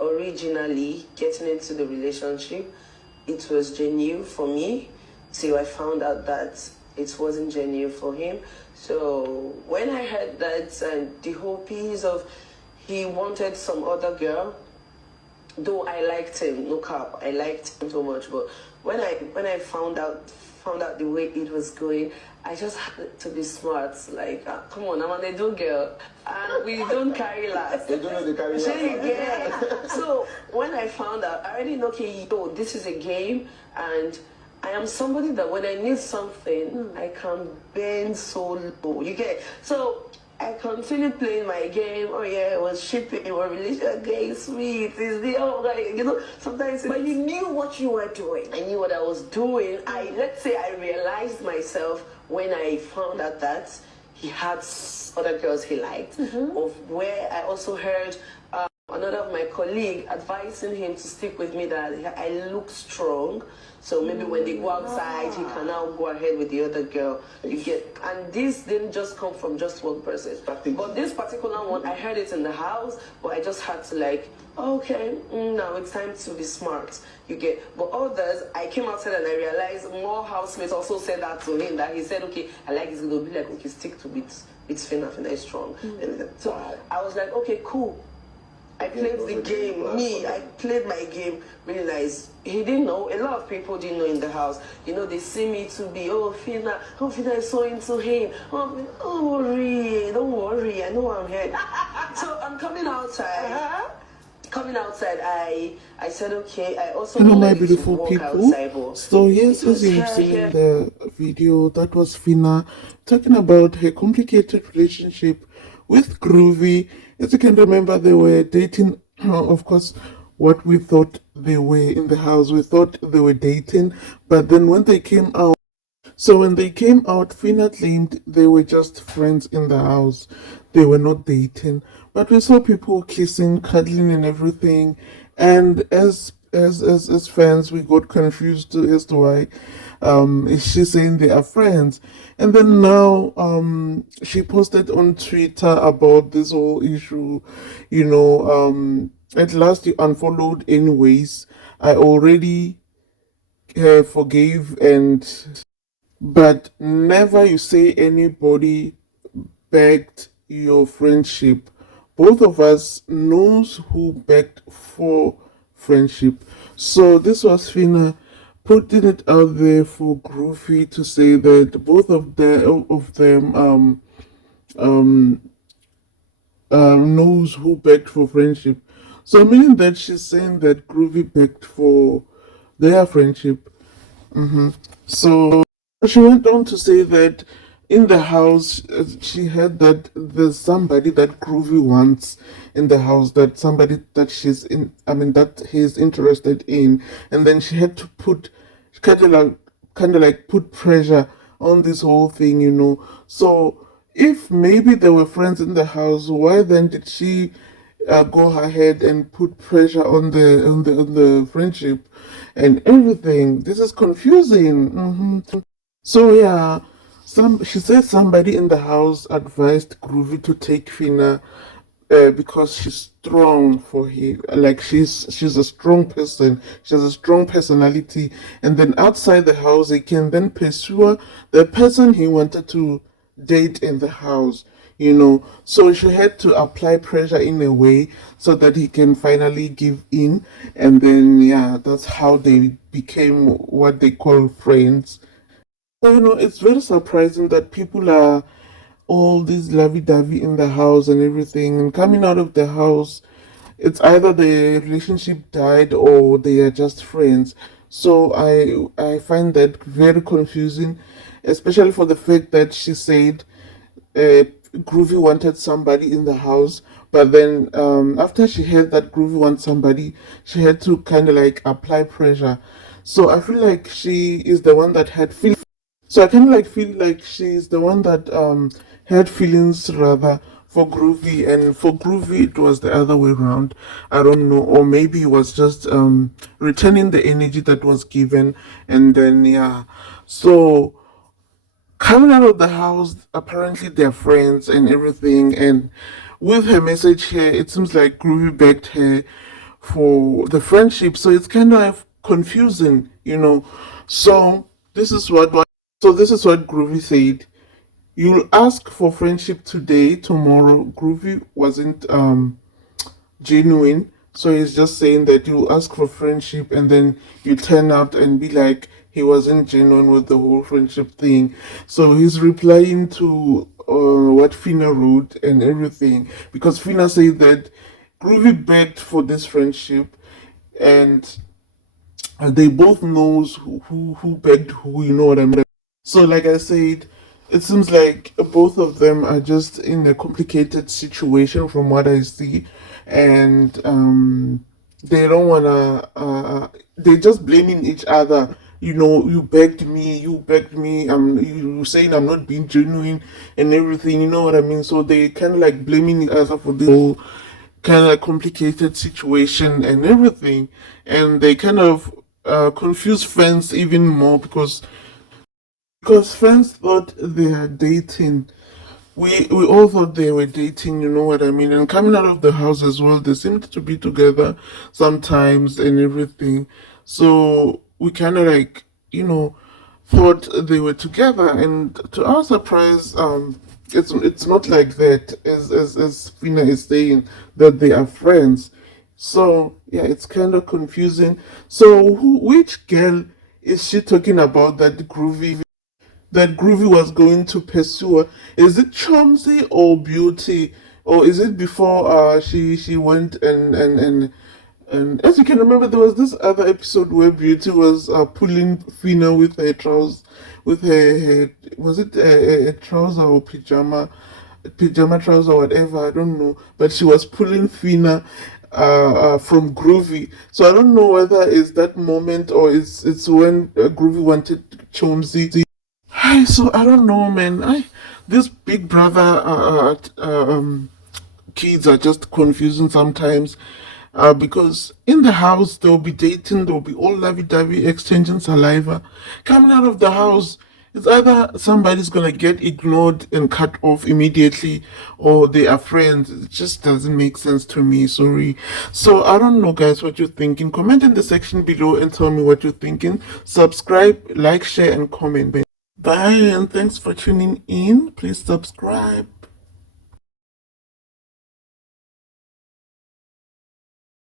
originally getting into the relationship, it was genuine for me till I found out that it wasn't genuine for him. So when I heard that and the whole piece of he wanted some other girl, though I liked him, no cap, I liked him so much, but when I found out the way it was going, I just had to be smart. Like, come on, I'm an edu girl, and we don't carry last. They don't know they carry last. Yeah. So when I found out, I already know, okay, this is a game, and I am somebody that when I need something, I can bend so low. You get? So I continued playing my game. Oh yeah, it was shipping, it was relationship game, sweet. Is the sometimes. But you knew what you were doing. I knew what I was doing. Let's say I realized myself when I found out that he had other girls he liked. Of where I also heard another of my colleague advising him to stick with me, that I look strong. So maybe when they go outside, he can now go ahead with the other girl. You get, and this didn't just come from just one person. But this particular one, I heard it in the house, but I just had to like, okay, now it's time to be smart. You get, but others, I came outside and I realized more housemates also said that to him, that he said, okay, I like this, going to be like, okay, stick to it. It's Phyna is strong. So I was like, okay, cool. I played the game. I played my game really nice. He didn't know. A lot of people didn't know in the house. They see me to be, Phyna is so into him. Oh, don't worry. I know I'm here. So I'm coming outside. I said, okay, I also hello my beautiful people. So yes, as you've seen in the video, that was Phyna talking about her complicated relationship with Groovy. As you can remember, they were dating, of course, what we thought they were in the house. We thought they were dating, but then when they came out, Phyna claimed they were just friends in the house. They were not dating. But we saw people kissing, cuddling and everything. And as fans, we got confused as to why is she saying they are friends. And then now she posted on Twitter about this whole issue. At last you unfollowed anyways. I already forgave, but never you say anybody begged your friendship. Both of us knows who begged for friendship. So this was Phyna putting it out there for Groovy to say that both of them knows who begged for friendship. So meaning that she's saying that Groovy begged for their friendship. So she went on to say that in the house, she heard that there's somebody that Groovy wants in the house, that somebody that that he's interested in, and then she had to put put pressure on this whole thing. So if maybe they were friends in the house, why then did she go ahead and put pressure on the friendship and everything? This is confusing. So yeah. She said somebody in the house advised Groovy to take Phyna because she's strong for him. Like she's a strong person. She has a strong personality. And then outside the house, he can then pursue the person he wanted to date in the house. So she had to apply pressure in a way so that he can finally give in. And then, yeah, that's how they became what they call friends. So, it's very surprising that people are all this lovey-dovey in the house and everything, and coming out of the house, it's either the relationship died or they are just friends. So I find that very confusing, especially for the fact that she said Groovy wanted somebody in the house, but then after she heard that Groovy wants somebody, she had to kind of like apply pressure. So I feel like she is the one that had feelings. So I kind of feel like she's the one that had feelings rather for Groovy, and for Groovy it was the other way around. I don't know, or maybe he was just returning the energy that was given, and then yeah. So coming out of the house, apparently they're friends and everything, and with her message here, it seems like Groovy begged her for the friendship, so it's kind of confusing, you know. So this is what Groovy said. You'll ask for friendship today, tomorrow. Groovy wasn't genuine. So he's just saying that you ask for friendship and then you turn out and be like he wasn't genuine with the whole friendship thing. So he's replying to what Phyna wrote and everything, because Phyna said that Groovy begged for this friendship, and they both knows who begged who, you know what I mean. So like I said, it seems like both of them are just in a complicated situation from what I see, and they don't wanna. They're just blaming each other. You know, you begged me, you begged me. You saying I'm not being genuine and everything. You know what I mean? So they kind of like blaming each other for this whole kind of complicated situation and everything, and they kind of confuse friends even more, because friends thought they are dating. We all thought they were dating, you know what I mean? And coming out of the house as well, they seemed to be together sometimes and everything. So we kind of like, you know, thought they were together. And to our surprise, it's not like that, as Phyna is saying that they are friends. So yeah, it's kind of confusing. So which girl is she talking about that Groovy was going to pursue her? Is it Chomsy or Beauty? Or is it before she went and as you can remember, there was this other episode where Beauty was pulling Phyna with her trousers, with her was it a trouser or pajama trouser, whatever, I don't know, but she was pulling Phyna from Groovy. So I don't know whether it's that moment or it's when Groovy wanted Chomsy. Hi, so I don't know, man. This Big Brother kids are just confusing sometimes. Because in the house they'll be dating, they'll be all lovey-dovey, exchanging saliva. Coming out of the house, it's either somebody's gonna get ignored and cut off immediately, or they are friends. It just doesn't make sense to me. Sorry. So I don't know, guys, what you're thinking. Comment in the section below and tell me what you're thinking. Subscribe, like, share, and comment. Bye, and thanks for tuning in. Please subscribe.